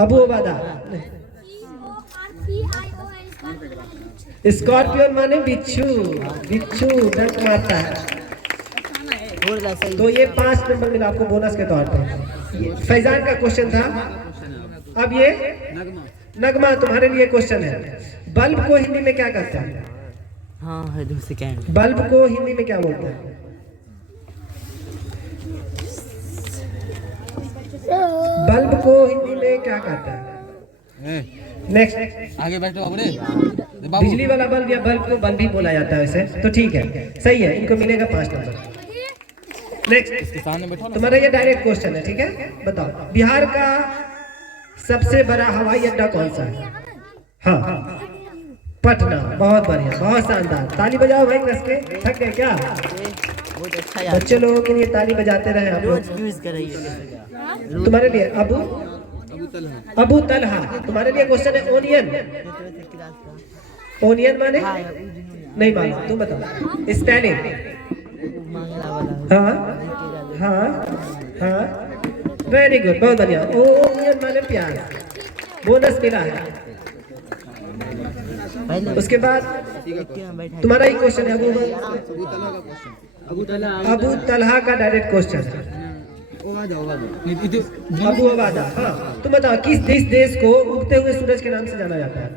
Abu Ubada. Scorpion माने बिच्छू, बिच्छू डंक मारता है। तो ये 5 नंबर मिला आपको बोनस के तौर पे। फैजान का क्वेश्चन था। अब ये नगमा तुम्हारे लिए क्वेश्चन है। बल्ब को हिंदी में क्या कहते हैं? हाँ है 2 सेकंड। बल्ब को हिंदी में क्या बोलते हैं? बल्ब को हिंदी में क्या कहते हैं? नेक्स्ट आगे बैठो बाबू रे। बिजली वाला बल्ब या बल्ब को बल्ब ही बोला जाता है वैसे, तो ठीक है, सही है, इनको मिलेगा 5 नंबर। नेक्स्ट तुम्हारा ये डायरेक्ट क्वेश्चन है, ठीक है? बताओ बिहार का सबसे बड़ा हवाई अड्डा कौन सा है? हाँ पटना। बहुत बढ़िया, बहुत शानदार, ताली बजाओ भाई कस के। थक गए क्या? बहुत अच्छा यार, बच्चे लोगों के लिए ताली बजाते रहे आप लोग। रोज यूज कर रही है। तुम्हारे लिए अबू तलहा। तुम्हारे लिए क्वेश्चन है ओनियन। ओनियन माने नहीं मालूम, तुम बताओ स्पेलिंग। हाँ हाँ हाँ, वेरी गुड, बहुत बढ़िया। ओनियन माने प्याज। बोनस मिला है। उसके बाद तुम्हारा ही क्वेश्चन है अबू तलहा का डायरेक्ट क्वेश्चन है। अबू उबादा। हाँ तुम बताओ किस देश को उगते हुए सूरज के नाम से जाना जाता है?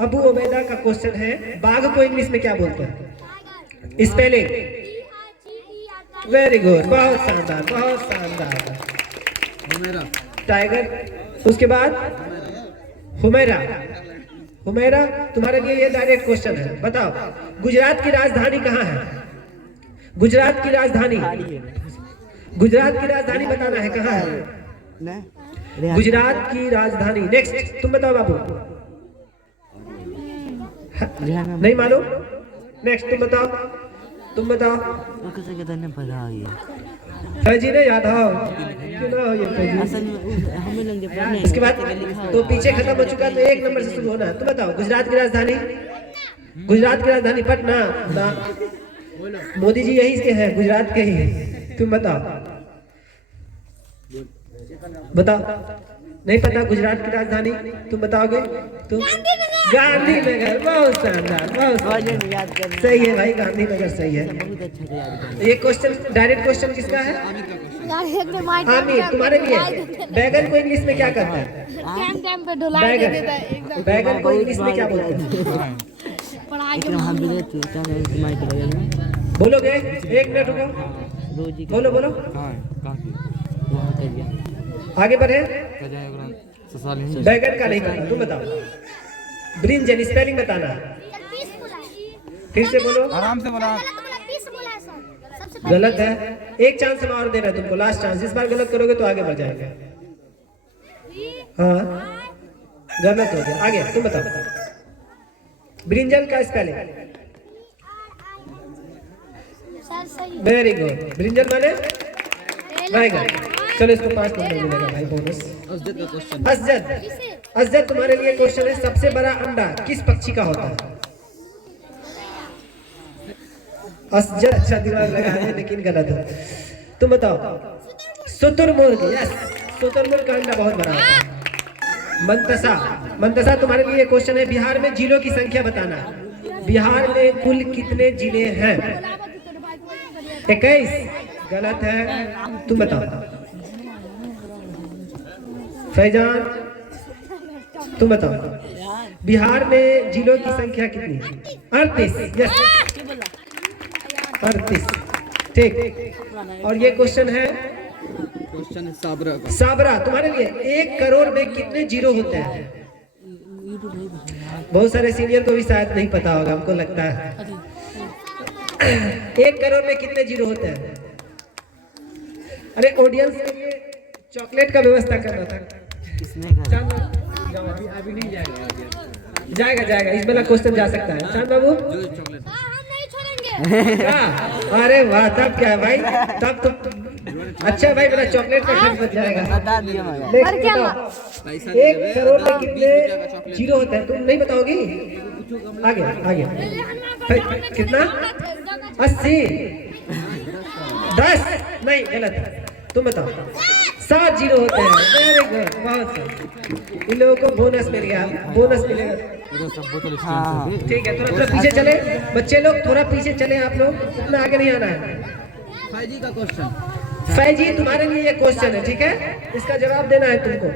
अबू उबैदा का क्वेश्चन है बाघ को इंग्लिश में क्या बोलते हैं? स्पेलिंग। वेरी गुड, बहुत शानदार, बहुत शानदार। टाइगर। उसके बाद हुमैरा। हुमैरा तुम्हारे लिए ये डायरेक्ट क्वेश्चन है। बताओ गुजरात की राजधानी कहाँ है? गुजरात की राजधानी, गुजरात की राजधानी बताना है कहाँ है? गुजरात की राजधानी। नेक्स्ट तुम बताओ बाबू। नहीं मालूम? नेक्स्ट तुम बताओ, तुम बताओ। फैजी ने याद हो क्यों ना हो ये फैजी। इसके बाद तो पीछे खत्म हो चुका, तो 1 नंबर से शुरू होना है। तुम बताओ गुजरात की राजधानी। गुजरात की राजधानी पटना ना, मोदी जी यही के हैं, गुजरात के ही। तुम बताओ, बताओ। नहीं पता गुजरात की राजधानी? तुम बताओगे? तुम गांधीनगर। बहुत शानदार, बहुत सही है भाई, गांधीनगर सही है। ये क्वेश्चन डायरेक्ट क्वेश्चन किसका है? हामिद। तुम्हारे लिए बैगन को इंग्लिश में क्या कहते हैं? बैगन। बैगन को इंग्लिश में क्या बोलते हैं? बोलोगे? 1 मिनट रुको, बोलो बोलो। आगे बढ़े। बैगन का नहीं पता, तुम बताओ। ब्रिंजल स्पेलिंग बताना। फिर से बोलो, आराम से बोला। गलत है। 1 चांस हम और दे रहे हैं तुमको, लास्ट चांस। इस बार गलत करोगे तो आगे बढ़ जाएंगे। हाँ गलत हो गया। आगे तुम बताओ ब्रिंजल का स्पेलिंग। Very good. ब्रिंजल माने बैगन। चलो इसको 5 नंबर मिलेगा भाई बोनस। असजद। असजद तुम्हारे लिए क्वेश्चन है सबसे बड़ा अंडा किस पक्षी का होता है? असजद अच्छा दिमाग लगा है लेकिन गलत है। तुम बताओ। शुतुरमुर्ग। यस, शुतुरमुर्ग का अंडा बहुत बड़ा होता है। मंतसा। मंतसा तुम्हारे लिए क्वेश्चन है बिहार में जिलों की संख्या बताना। बिहार में कुल कितने जिले हैं? 21। गलत है, तुम बताओ। फैजान तुम बताओ बिहार में जिलों की संख्या कितनी? 38। यस 38, ठीक। और ये क्वेश्चन है साबरा का। साबरा तुम्हारे लिए 1 करोड़ में कितने जीरो होते हैं? बहुत सारे सीनियर को भी शायद नहीं पता होगा, हमको लगता है। 1 करोड़ में कितने जीरो होते हैं? अरे ऑडियंस के लिए चॉकलेट का व्यवस्था करना था। अभी नहीं जाएगा। जाएगा जाएगा, इस वाला क्वेश्चन जा सकता है। चांद बाबू अरे वाह, तब क्या है भाई, तब तो अच्छा भाई मेरा चॉकलेट का खर्च बच जाएगा। 1 करोड़ में कितने जीरो होते हैं? तुम नहीं बताओगी? आगे आगे कितना? 80। 10 नहीं, गलत। तुम बताओ। 7 जीरो होते हैं। वेरी गुड, बहुत सही। इन लोगों को बोनस मिल गया, बोनस मिलेगा। हाँ ठीक है, थोड़ा थोड़ा पीछे चले बच्चे लोग, थोड़ा पीछे चले आप लोग, इतना आगे नहीं आना है। फैजी का क्वेश्चन। फैजी तुम्हारे लिए ये क्वेश्चन है, ठीक है, इसका जवाब देना है तुमको,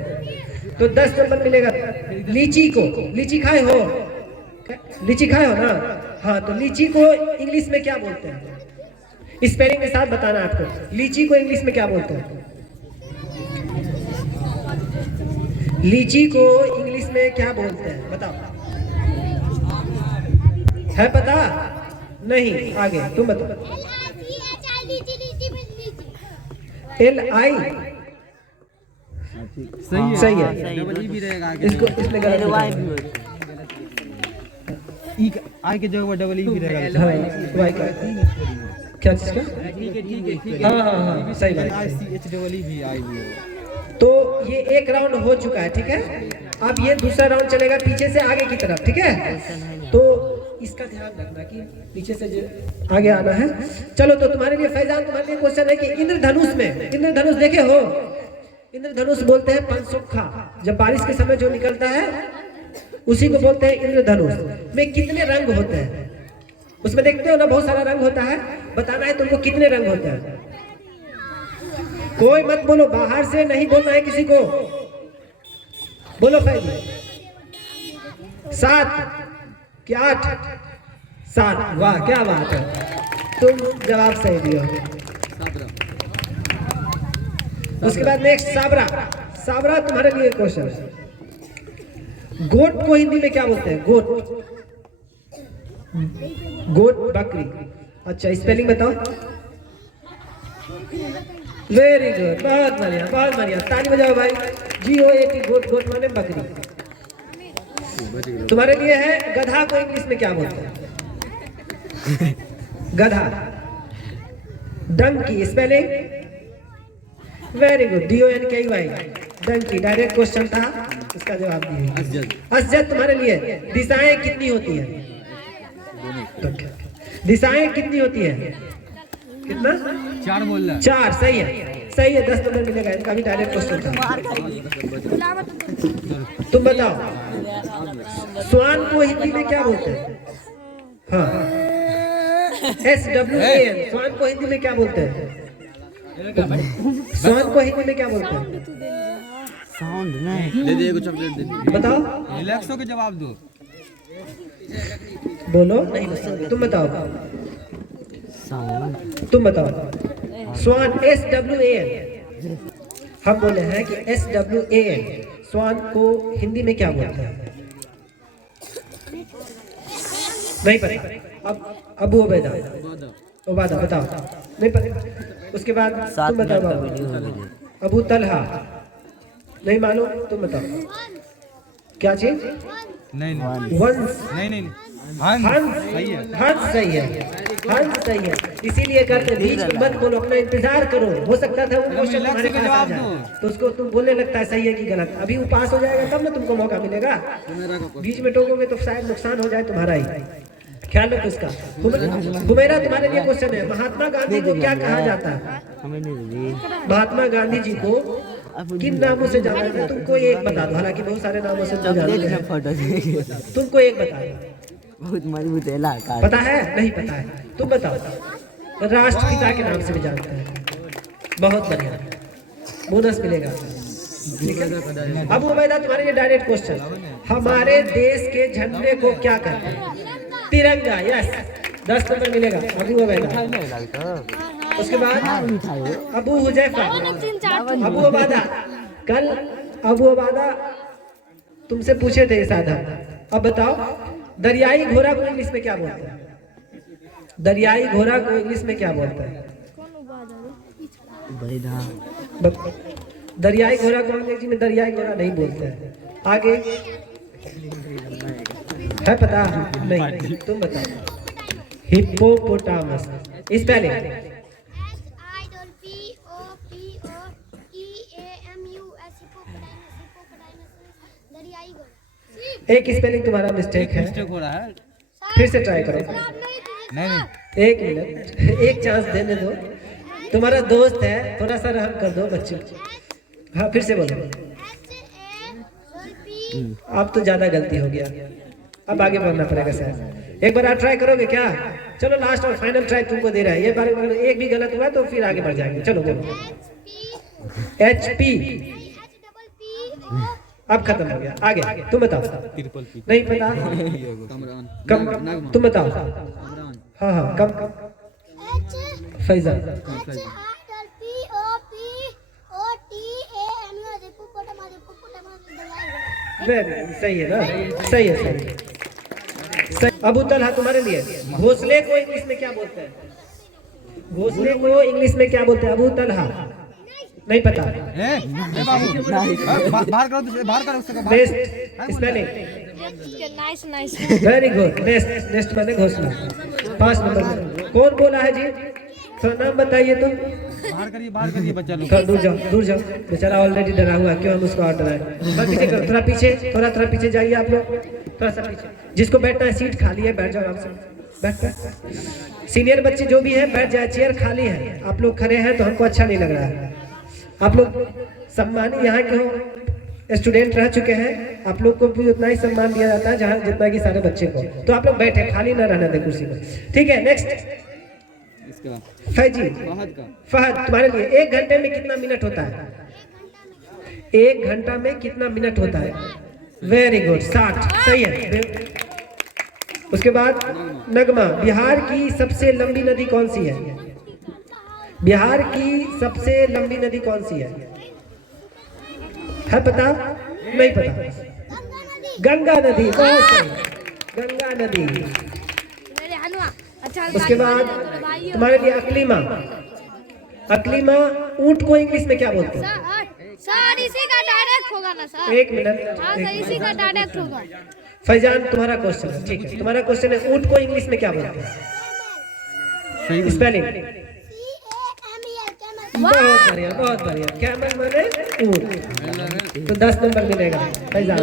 तो 10 नंबर मिलेगा। लीची को, लीची खाए हो, लीची खाए हो ना, हाँ, तो लीची को इंग्लिश में क्या बोलते हैं? स्पेलिंग के साथ बताना आपको। लीची को इंग्लिश में क्या बोलते हैं? लीची को इंग्लिश में क्या बोलते हैं, बताओ। है पता? नहीं, आगे तुम बताओ। LI सही है। डबल ई भी रहेगा आगे। इसको इसमें गलत LY है। भी होता ई आई के जगह पर डबल ई भी रहेगा। हाँ, Y का क्या चीज का? ठीक है। हाँ हाँ हाँ, सही बात। ICH डबल ई भी आई भी है। तो ये एक राउंड हो चुका है, ठीक है। अब ये दूसरा राउंड चलेगा पीछे से आगे की तरफ, ठीक है। तो इसका ध्यान रखना कि पीछे से जो आगे आना है। चलो, तो तुम्हारे लिए फैजान, तुम्हारे लिए क्वेश्चन है कि इंद्रधनुष में, इंद्रधनुष देखे हो? इंद्रधनुष बोलते हैं पंचसुखा, जब बारिश के समय जो निकलता है उसी को बोलते हैं इंद्रधनुष। में कितने रंग होते हैं? उसमें देखते हो ना, बहुत सारा रंग होता है। बताना है तुमको कितने रंग होते हैं। कोई मत बोलो, बाहर से नहीं बोलना है किसी को। बोलो फैजी। 7 कि 8? 7। वाह, क्या बात है, तुम जवाब सही दियो। उसके बाद नेक्स्ट साबरा। साबरा तुम्हारे लिए क्वेश्चन है। गोट को हिंदी में क्या बोलते हैं? गोट, गोट बकरी। अच्छा, स्पेलिंग बताओ। वेरी गुड, बहुत बढ़िया, बहुत बढ़िया, ताली बजाओ भाई। GOAT, गोट, गोट माने बकरी। तुम्हारे लिए है गधा को इंग्लिश में क्या बोलते हैं? गधा, donkey, spelling. Very good, DONKY, donkey. Direct question था, इसका जवाब दिए। असजद तुम्हारे लिए दिशाएं कितनी होती है? दिशाएं कितनी होती है? कितना? 4 बोल रहा। 4, सही है, सही है। 10 नंबर मिलेगा, इनका भी डायरेक्ट क्वेश्चन था। तुम बताओ, स्वान को हिंदी में क्या बोलते हैं? हाँ, SWAN, स्वान को हिंदी में क्या बोलते हैं? स्वान को हिंदी में क्या बोलते हैं? साउंड नहीं दे दे, कुछ चॉकलेट दे दे। बताओ, रिलैक्स होके जवाब दो। बोलो, नहीं बताओ, तुम बताओ, साउंड तुम बताओ। स्वान, SWAN, हम बोले हैं कि SWAN, स्वान को हिंदी में क्या बोलते हैं? नहीं पता। अब अबू उबैदा, उबादा बताओ, नहीं पता। उसके बाद 7 तुम बताओ मिनट का बाबू। वीडियो हो गया। अबू तलहा, नहीं मालूम, तुम बताओ क्या चीज? नहीं वंश, नहीं हंस, सही है। हंस सही है, हंस सही है। इसीलिए करते, बीच में मत बोलो, अपना इंतजार करो। हो सकता था वो क्वेश्चन तुम्हारे पास आ जाए तो उसको तुम बोलने लगता है सही है कि गलत। अभी वो पास हो जाएगा तब ना तुमको मौका मिलेगा। बीच में टोकोगे तो शायद नुकसान हो जाए तुम्हारा ही, ख्याल रखो इसका। हुमैरा तुम्हारे लिए क्वेश्चन है, महात्मा गांधी को क्या कहा जाता है? हमें नहीं दी। महात्मा गांधी जी को किन नामों से जाना जाता है? तुमको एक बता दो, हालांकि बहुत सारे नामों से तुम जानते चॉकलेट हैं। का फोटो देखे। तुमको एक बता दो, बहुत मजबूत है लाका। पता है? नहीं पता है, तुम बताओ। राष्ट्रपिता के नाम से भी जानते हैं। बहुत बढ़िया, बोनस मिलेगा। ठीक है, अब उबैदा तुम्हारे लिए डायरेक्ट क्वेश्चन, हमारे देश के झंडे को क्या कहते हैं? तिरंगा। यस, 10 नंबर मिलेगा अबू उबैदा। उसके बाद अबू हुजैफा, अबू उबादा। कल अबू उबादा तुमसे पूछे थे साधा। अब बताओ, दरियाई घोड़ा को इंग्लिश में क्या बोलते हैं? दरियाई घोड़ा को इंग्लिश में क्या बोलते हैं? दरियाई घोड़ा को अंग्रेजी में दरियाई घोड़ा नहीं बोलते हैं। आगे है पता? नहीं, तुम बताओ। Hippopotamus, spelling. एक स्पेलिंग तुम्हारा मिस्टेक है, मिस्टेक हो रहा है। फिर से ट्राई करो। नहीं एक मिनट, एक चांस देने दो। तुम्हारा दोस्त है, थोड़ा सा रहम कर दो बच्चे। हाँ फिर से बोलो। अब तो ज्यादा गलती हो गया, अब आगे बढ़ना पड़ेगा सर। एक बार आप ट्राई करोगे क्या? चलो लास्ट और फाइनल ट्राई तुमको दे रहा है। ये बार एक भी गलत हुआ तो फिर आगे बढ़ जाएंगे। चलो बोलो। HP। अब खत्म हो गया, आगे तुम बताओ। नहीं पता? कम तुम बताओ। हाँ हाँ कम। फैजल। सही है ना? सही है सही है। अबू तलहा तुम्हारे लिए। घोंसले को इंग्लिश में क्या बोलते हैं? घोंसले को इंग्लिश में क्या बोलते हैं? अबू तलहा नहीं पता? बाहर करो, बाहर करो उससे। Next spelling. Nice very good. Next next मैंने घोंसला 5 नंबर में। कौन बोला है जी? थोड़ा नाम बताइए तो। बाहर करिए बच्चा लोग। थोड़ा दूर जाओ। बेचारा ऑलरेडी डरा हुआ है, क्यों हम उसको और डराएं? थोड़ा पीछे करो, थोड़ा पीछे, थोड़ा पीछे जाइए आप लोग, थोड़ा सा पीछे। जिसको बैठना है सीट खाली है, बैठ जाओ आराम से। बैठ। सीनियर बच्चे जो भी है बैठ जाए, चेयर खाली है। आप लोग खड़े हैं तो हमको अच्छा नहीं लग रहा है। आप लोग सम्मानित यहाँ के हो, स्टूडेंट रह चुके हैं, आप लोग को भी उतना ही सम्मान दिया जाता है जहाँ जितना कि सारे बच्चे को। तो आप लोग बैठे, खाली ना रहने दें कुर्सी में, ठीक है? नेक्स्ट फैजी। फहद तुम्हारे लिए। 1 घंटे में कितना मिनट होता है? 1 घंटा में कितना मिनट होता है? Very good, 60। सही है। उसके बाद नगमा। बिहार की सबसे लंबी नदी कौन सी है? बिहार की सबसे लंबी नदी कौन सी है? पता? नहीं पता? गंगा नदी। बहुत सही, गंगा नदी। उसके बाद तुम्हारे लिए अकलीमा। अकलीमा ऊंट को इंग्लिश में क्या बोलते हैं? सर इसी का डायरेक्ट होगा ना सर? 1 मिनट। हाँ सर इसी का डायरेक्ट होगा। फैजान तुम्हारा क्वेश्चन है, ठीक है? तुम्हारा क्वेश्चन है ऊंट को इंग्लिश में क्या बोलते हैं? स्पेलिंग। बहुत बढ़िया बहुत बढ़िया। कैमल माने ऊंट। तो 10 नंबर मिलेगा फैजान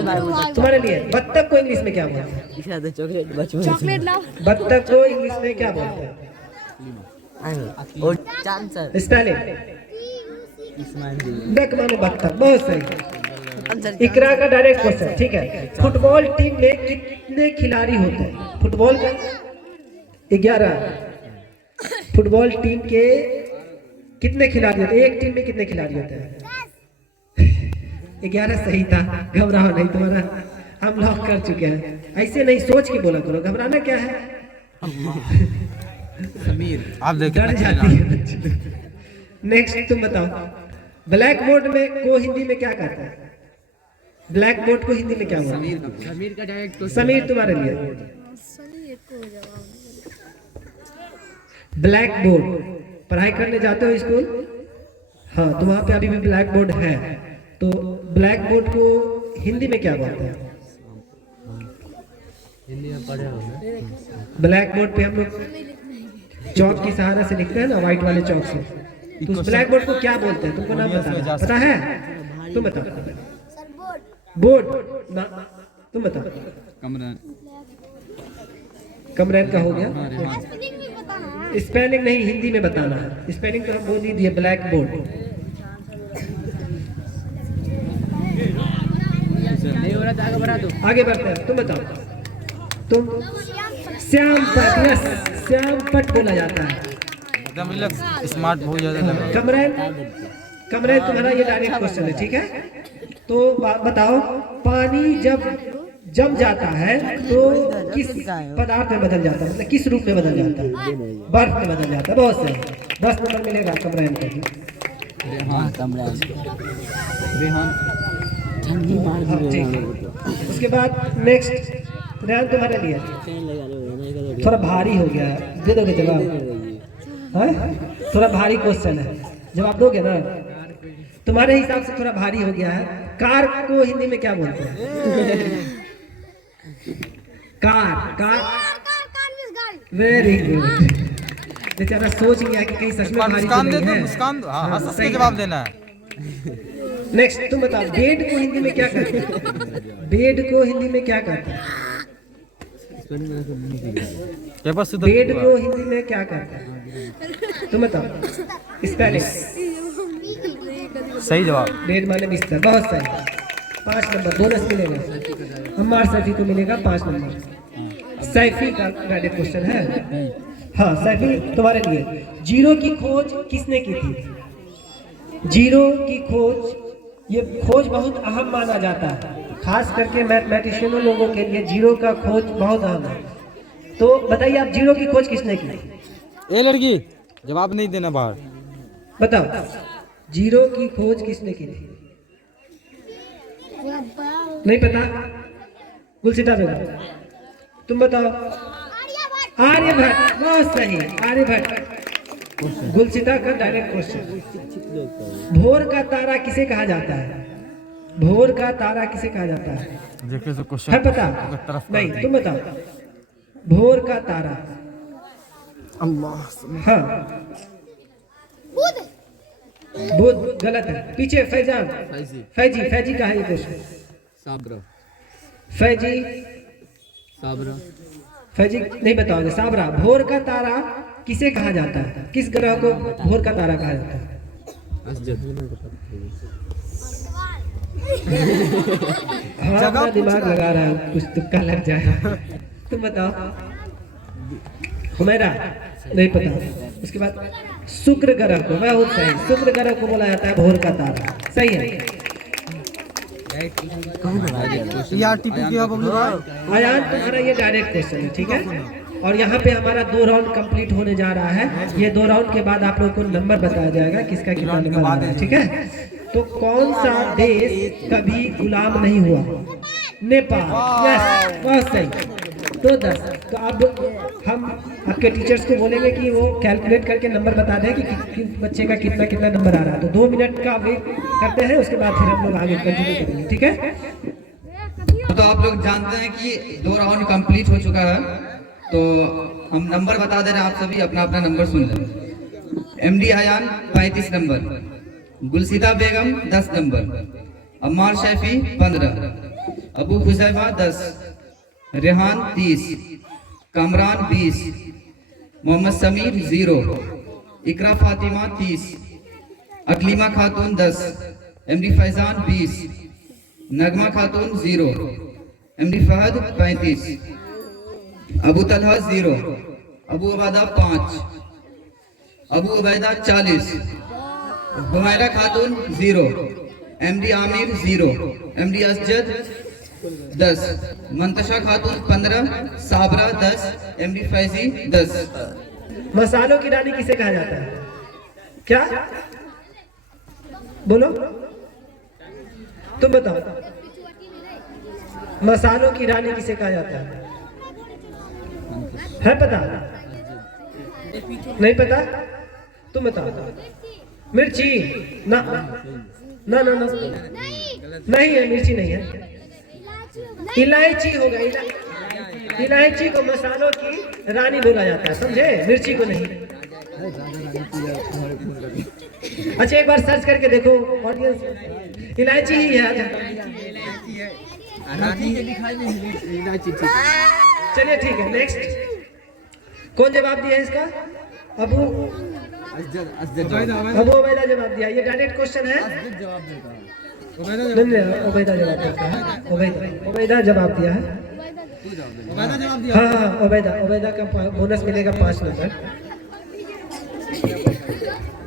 तुम्हारे लिए। बत्तख को इंग्लिश में क्या बोलते हैं? चॉकलेट लाओ। बत्तख को इंग्लिश में क्या बोलते हैं? और चांसर। स्पेलिंग। डक माने बत्तख। बहुत सही। इकरा का डायरेक्ट क्वेश्चन, ठीक है? फुटबॉल टीम में कितने खिलाड़ी होते हैं? फुटबॉल का 11। फुटबॉल टीम के कितने खिलाड़ी होते हैं? एक टीम में कितने खिलाड़ी होते हैं? 11 सही था। घबराओ नहीं, तुम्हारा हम लॉक कर चुके हैं। ऐसे नहीं, सोच के बोला करो, घबराना क्या है? समीर आप देखिए डर जाती है। नेक्स्ट तुम बताओ। ब्लैक बोर्ड में को हिंदी में क्या कहते हैं? ब्लैक बोर्ड को हिंदी में क्या बोलते हैं? समीर का डायरेक्ट। समीर तुम्हारे लिए। ब्लैक बोर्ड पढ़ाई करने जाते हो स्कूल? हाँ, तो वहाँ पे अभी भी ब्लैक बोर्ड है। तो ब्लैक बोर्ड को हिंदी में क्या बोलते हैं? हिंदी में पढ़े होंगे। ब्लैक बोर्ड पे हम लोग चौक की सहारा से लिखते हैं ना, व्हाइट वाले चौक से। तो उस ब्लैक बोर्ड को क्या बोलते हैं? तुमको नाम पता है? तुम बताओ। बोर्ड ना, तुम बताओ। कमरान। कमरैन का हो गया। स्पेलिंग नहीं, हिंदी में बताना है। स्पेलिंग तो हम बोल ही दिए, ब्लैक बोर्ड। नहीं हो रहा तो आगे बढ़ा दो। आगे बढ़ते हैं, तुम बताओ। तुम श्याम पट। यस, श्याम पट बोला जाता है। एकदम स्मार्ट बहुत ज्यादा। कमरैन तुम्हारा ये डायरेक्ट क्वेश्चन है, ठीक है? तो बताओ, पानी जब जम जाता है तो किस पदार्थ में बदल जाता है? मतलब किस रूप में बदल जाता है? बर्फ में बदल जाता है। बहुत सही, 10 नंबर मिलेगा कमरैन को। उसके बाद नेक्स्ट रेहान तुम्हारे लिए। थोड़ा भारी हो गया है, दे दोगे जवाब? थोड़ा भारी क्वेश्चन है, जवाब दोगे ना? तुम्हारे हिसाब से थोड़ा भारी हो गया है। कार को हिंदी में क्या बोलते हैं? कार। Very good. बेचारा सोच गया कि कहीं सच में भारी मुस्कान दे तो दो, नहीं है। मुस्कान दो। हाँ, हंस सही के जवाब देना है। नेक्स्ट तुम बताओ, बेड को हिंदी में क्या कहते हैं? बेड को हिंदी में क्या कहते हैं? पेपर से तो बेड को हिंदी में क्या कहते हैं? तुम बताओ स्पेलिंग। सही जवाब। बेड माने बिस्तर, बहुत सही। 5 नंबर बोनस मिलेगा। अम्मार सैफी को मिलेगा 5 नंबर। सैफी का डायरेक्ट क्वेश्चन है। हाँ सैफी तुम्हारे लिए, जीरो की खोज किसने की थी? जीरो की खोज, ये खोज बहुत अहम माना जाता है, खास करके मैथमेटिशियनों लोगों के लिए जीरो का खोज बहुत अहम है। तो बताइए आप, जीरो की खोज किसने की? ए लड़की जवाब नहीं देना बाहर। बताओ जीरो की खोज किसने की थी? नहीं पता? गुलसिता बेगम तुम बताओ। आर्यभट्ट, बहुत सही, आर्यभट्ट। गुलसिता का डायरेक्ट क्वेश्चन, भोर का तारा किसे कहा जाता है? भोर का तारा किसे कहा जाता है? देखिए तो है क्वेश्चन पता? नहीं तुम बताओ। भोर का तारा। हाँ बुध गलत है। पीछे फैजान, फैजी का है ये क्वेश्चन। फैजी नहीं बताओगे। साबरा, भोर का तारा किसे कहा जाता है? किस ग्रह को भोर का तारा कहा जाता है? हाँ अपना दिमाग लगा रहा है, कुछ तुक्का लग जाएगा। तुम बताओ। हुमैरा नहीं पता। उसके बाद शुक्र ग्रह को, बहुत सही, शुक्र ग्रह को बोला जाता है भोर का तारा। सही है। यार टीपी क्या बोल रहा है? आयान तुम्हारा ये डायरेक्ट क्वेश्चन है, ठीक है। और यहाँ पे हमारा 2 राउंड कंप्लीट होने जा रहा है। ये 2 राउंड के बाद आप लोगों को नंबर बताया जाएगा किसका कितना नंबर आ रहा है, ठीक है। तो कौन सा देश कभी गुलाम नहीं हुआ? नेपाल। यस, बहुत सही। तो 10। तो अब हम आपके टीचर्स को बोलेंगे कि वो कैलकुलेट करके नंबर बता दें कि किस बच्चे का कितना कितना नंबर आ रहा है। तो 2 मिनट का वेट करते हैं, उसके बाद फिर हम लोग आगे कंटिन्यू करेंगे, ठीक है। तो आप लोग जानते हैं कि 2 राउंड कंप्लीट हो चुका है, तो हम नंबर बता दे रहे हैं। आप सभी अपना अपना नंबर सुन लें। एमडी आयान 35 नंबर, गुलसिता बेगम 10 नंबर, अम्मार शैफी 15, अबू हुजैफा 10, रेहान 30, कामरान 20, मोहम्मद समीर 0, इकरा फातिमा 30, अकलीमा खातून 10, एमडी फैजान 20, नगमा खातून 0, एमडी फहद 35, अबू तलहा 0, अबू उबैदा 5, अबू उबैदा 40, हुमैरा खातून 0, एमडी आमिर 0, एमडी असजद 10, मंतशा खातून 15, साबरा 10, एमडी फैजी 10। मसालों की रानी किसे कहा जाता है? क्या बोलो, तुम बताओ। मसालों की रानी किसे कहा जाता है पता? नहीं पता? तुम बताओ। मिर्ची ना ना ना ना नहीं है, मिर्ची नहीं है, इलायची होगा। इलायची को मसालों की रानी बोला जाता है, समझे? मिर्ची को नहीं। अच्छा एक बार सर्च करके देखो ऑडियंस, इलायची ही है। चलिए ठीक है, नेक्स्ट। कौन जवाब दिया है इसका? अबू उबैदा जवाब दिया। ये डायरेक्ट क्वेश्चन है। उबैदा जवाब देता है। उबैदा जवाब दिया है। हाँ उबैदा का बोनस मिलेगा 5 नंबर।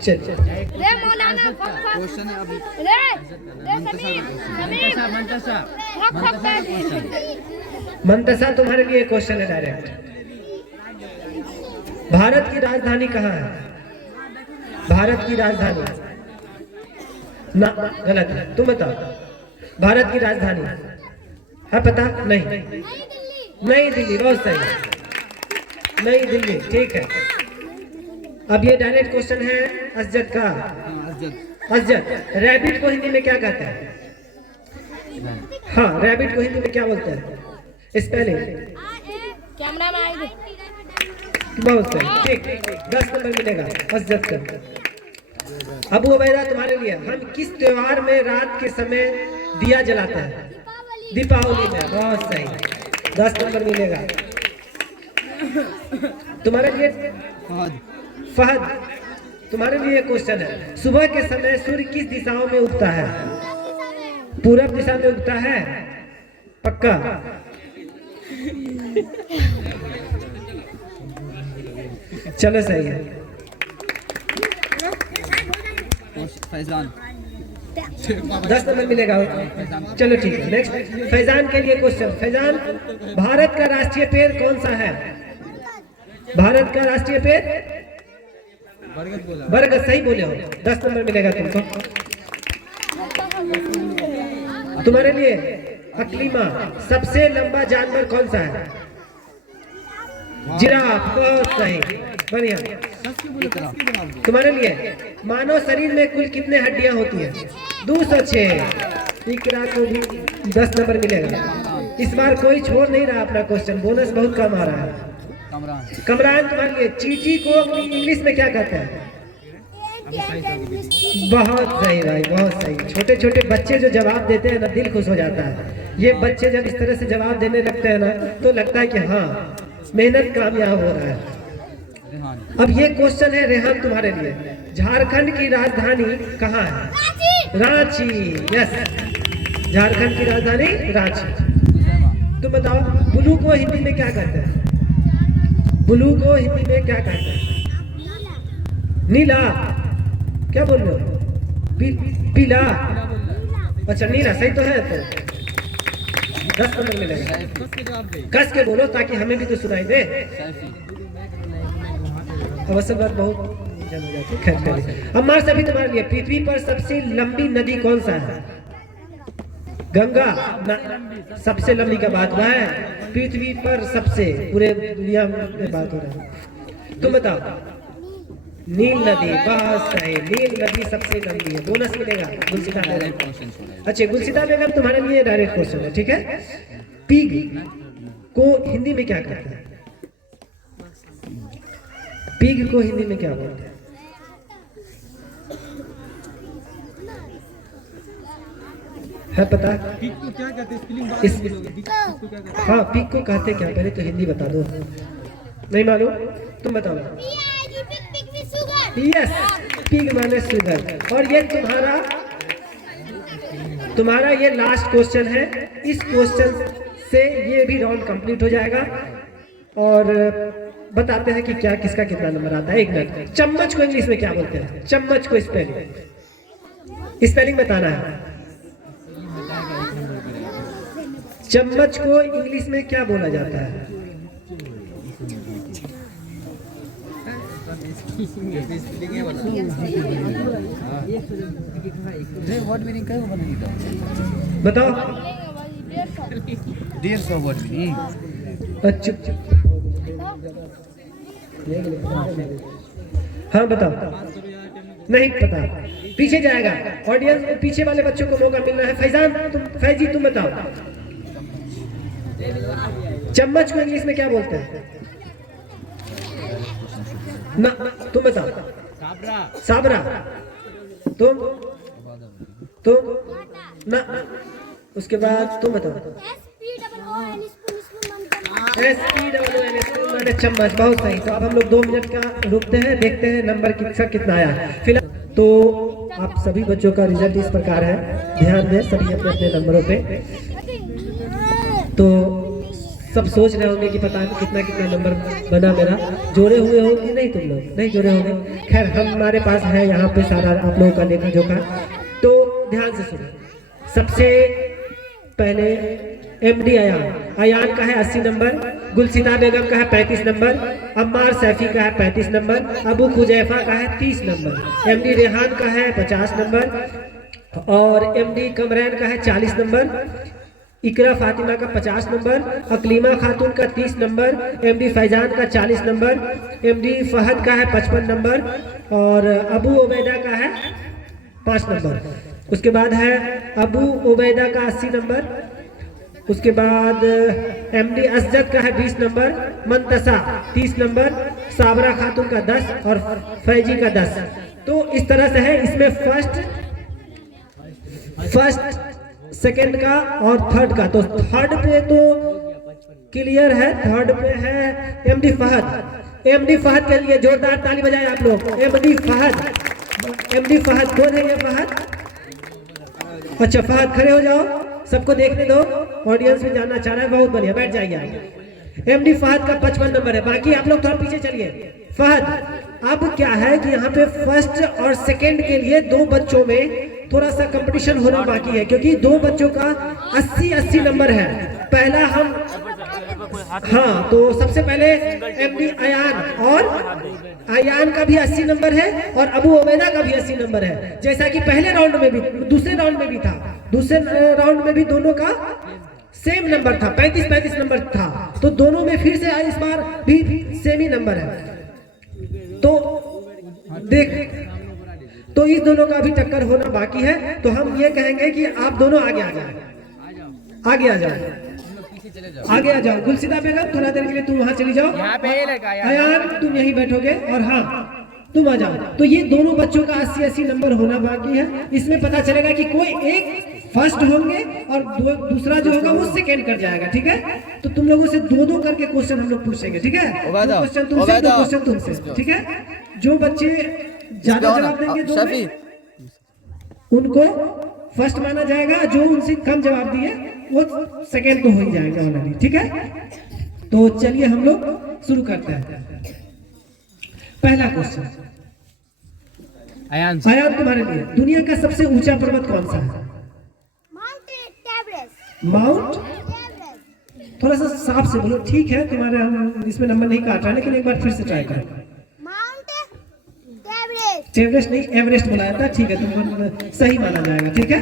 चल रे मौलाना क्वेश्चन है अभी। रे समीर मंतसा तुम्हारे लिए क्वेश्चन है डायरेक्ट। भारत की राजधानी कहाँ है? भारत की राजधानी ना गलत है, तुम बताओ। भारत की राजधानी है पता? नहीं, नई दिल्ली, बहुत सही, नई दिल्ली, ठीक है। अब ये डायरेक्ट क्वेश्चन है असजद का। असजद, रैबिट को हिंदी में क्या कहते हैं? हाँ, रैबिट को हिंदी में क्या बोलते हैं? स्पेलिंग। कैमरा में आएगी। बहुत सही, ठीक, 10 नंबर मिलेगा असजद का। अबू उबैदा तुम्हारे लिए, हम किस त्योहार में रात के समय दिया जलाते हैं? दीपावली में, बहुत सही, 10 नंबर मिलेगा। तुम्हारे लिए फहद, तुम्हारे लिए क्वेश्चन है, सुबह के समय सूर्य किस दिशाओं में उगता है? पूरब दिशा में उगता है? पक्का? चलो सही है। फैजान 10 नंबर मिलेगा। चलो ठीक है, नेक्स्ट फैजान के लिए क्वेश्चन। फैजान, भारत का राष्ट्रीय पेड़ कौन सा है? भारत का राष्ट्रीय पेड़ बरगद, सही बोले हो, 10 नंबर मिलेगा तुमको। तुम्हारे लिए अकलीमा, सबसे लंबा जानवर कौन सा है? जिराफ, बहुत सही, बढ़िया। तुम्हारे लिए मानव शरीर में कुल कितने हड्डियां होती हैं? 206। इकरा को भी 10 नंबर मिलेगा। इस बार कोई छोड़ नहीं रहा अपना क्वेश्चन, बोनस बहुत कम आ रहा है। कमरान, तुम्हारे लिए चींटी को इंग्लिश में क्या कहते हैं? बहुत सही भाई, बहुत सही। छोटे छोटे बच्चे जो जवाब देते हैं ना, दिल खुश हो जाता है। ये बच्चे जब इस तरह से जवाब देने लगते हैं ना, तो लगता है कि हाँ, मेहनत कामयाब हो रहा है। अब ये क्वेश्चन है रेहान तुम्हारे लिए, झारखंड की राजधानी कहाँ है? रांची। यस, झारखंड की राजधानी रांची। तुम बताओ, ब्लू को हिंदी में क्या कहते हैं? ब्लू को हिंदी में क्या कहते हैं? नीला। क्या बोल रहे हो? पीला। अच्छा, नीला सही तो है। तो 10 नंबर मिलेगा। कस के बोलो ताकि हमें भी तो सुनाई दे। अवश्य बात बहुत जम जाती। खैर, अम्मार सभी तुम्हारे लिए, पृथ्वी पर सबसे लंबी नदी कौन सा है? गंगा सबसे लंबी का बात हुआ है, पृथ्वी पर सबसे, पूरे दुनिया में बात हो रहा है। तुम बताओ। नील नदी, बहुत सही, नील नदी सबसे लंबी है। बोनस मिलेगा गुलसिता बेगम। अच्छा, गुलसिता बेगम तुम्हारे लिए डायरेक्ट क्वेश्चन है, ठीक है? पिग को हिंदी में क्या कहते हैं? पिग को हिंदी में क्या बोलते हैं? है पता? पिग को क्या कहते हैं? हाँ, पिग को कहते क्या? पहले तो हिंदी बता दो। नहीं मालूम? तुम बताओ। यस, पिग माने शुगर। और ये तुम्हारा ये लास्ट क्वेश्चन है। इस क्वेश्चन से ये भी राउंड कंप्लीट हो जाएगा। और बताते हैं कि क्या किसका कितना नंबर आता है। एक मिनट, चम्मच को इंग्लिश में क्या बोलते हैं? चम्मच को स्पेलिंग बताना है। चम्मच को इंग्लिश में क्या बोला जाता है? बताओ। 150 वर्ड मीनिंग। अच्छा, हाँ बताओ। नहीं पता, पीछे जाएगा। ऑडियंस में पीछे वाले बच्चों को मौका मिलना है। फैजान, फैजी तुम बताओ, चम्मच को इंग्लिश में क्या बोलते हैं? ना, तुम बताओ। साबरा। तुम ना, उसके बाद तुम बताओ। चम्मच, बहुत सही। तो अब हम लोग 2 मिनट का रुकते हैं, देखते हैं नंबर कितना आया। फिलहाल तो आप सभी बच्चों का रिजल्ट इस प्रकार है, ध्यान दें सभी अपने अपने नंबरों पे। तो सब सोच रहे होंगे कि पता नहीं कितना कितना नंबर बना मेरा। जोड़े हुए हो कि नहीं? तुम लोग नहीं जोड़े होंगे। खैर, हमारे पास है यहाँ पे सारा आप लोगों का लेखा जोखा। तो ध्यान से सुनो। सबसे पहले एमडी अयान का है 80 नंबर, गुलसिता बेगम का है 35 नंबर, अम्मार सैफी का है 35 नंबर, अबू खुजैफा का है 30 नंबर, एमडी रेहान का है 50 नंबर और एमडी कमरैन का है 40 नंबर, इकरा फातिमा का 50 नंबर, अकलीमा खातून का 30 नंबर, एमडी फैजान का 40 नंबर, एमडी फहद का है 55 नंबर और अबू उबैदा का है 5 नंबर। उसके बाद है अबू उबैदा का 80 नंबर, उसके बाद एमडी असजद का है 20 नंबर, मंतसा 30 नंबर, साबरा खातून का 10 और फैजी का 10। तो इस तरह से है। इसमें फर्स्ट सेकंड का और थर्ड का, तो थर्ड पे तो क्लियर है। थर्ड पे है एमडी फहद। एमडी फहद के लिए जोरदार ताली बजाएं आप लोग। एमडी फहद, एमडी फहद कौन है ये फहद? अच्छा फहद खड़े हो जाओ, सबको देखने दो, ऑडियंस भी जानना चाह रहा है। बहुत बढ़िया, बैठ जाइए। एमडी फहद का 55 नंबर है। बाकी आप लोग थोड़ा पीछे चलिए। फहद अब क्या है कि यहाँ पे फर्स्ट और सेकंड के लिए दो बच्चों में थोड़ा सा कंपटीशन होना बाकी है, क्योंकि दो बच्चों का 80-80 नंबर है। पहला हम हाँ, तो सबसे पहले एमडी अयान, और अयान का भी 80 नंबर है और अबू उबैदा का भी 80 नंबर है। जैसा कि पहले राउंड में भी, दूसरे राउंड में भी था, दूसरे राउंड में भी दोनों का सेम नंबर था, 35-35 नंबर था। तो दोनों में फिर से इस बार भी सेम ही नंबर है। तो देख, तो इस दोनों का भी टक्कर होना बाकी है। तो हम ये कहेंगे कि आप दोनों आगे आ जाओ, आगे आ जाओ, आगे आ जाओ। गुलसिदा बेगम थोड़ा देर के लिए तुम वहां चली जाओ। अयान तुम यहीं बैठोगे, और हाँ तुम आ जाओ। तो ये दोनों बच्चों का 80-80 नंबर होना बाकी है। इसमें पता चलेगा कि कोई एक फर्स्ट होंगे और दूसरा जो होगा वो सेकंड कर जाएगा। ठीक है, तो तुम लोगों से दो करके क्वेश्चन हम लोग पूछेंगे। ठीक है, क्वेश्चन तुमसे, दो क्वेश्चन तुमसे। ठीक है, जो बच्चे ज्यादा जवाब देंगे दो में, उनको फर्स्ट माना जाएगा। जो उनसे कम जवाब दिए वो सेकंड तो हो ही जाएगा ऑलरेडी। ठीक है, तो चलिए हम लोग शुरू करते हैं। पहला क्वेश्चन अयान, तुम्हारे लिए, दुनिया का सबसे ऊंचा पर्वत कौन सा है? माउंट, थोड़ा सा साफ से बोलो। ठीक है, तुम्हारे हम इसमें नंबर नहीं काट रहे, लेकिन एक बार फिर से ट्राई करो। एवरेस्ट नहीं, एवरेस्ट बुलाया था। ठीक है, तुम सही माना जाएगा। ठीक है,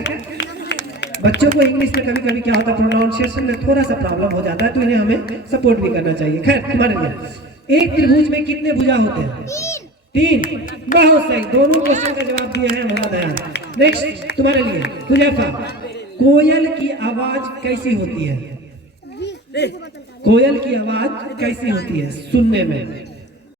बच्चों को इंग्लिश में कभी कभी क्या होता है, प्रोनाउंसिएशन में थोड़ा सा प्रॉब्लम हो जाता है, तो इन्हें हमें सपोर्ट भी करना चाहिए। खैर, तुम्हारे लिए, एक त्रिभुज में कितने भुजा होते हैं? 3। बहुत सही, दोनों क्वेश्चन का जवाब दिए हैं हमारा दयान। नेक्स्ट तुम्हारे लिए हुजैफा, कोयल की आवाज कैसी होती है? कोयल की आवाज कैसी होती है सुनने में?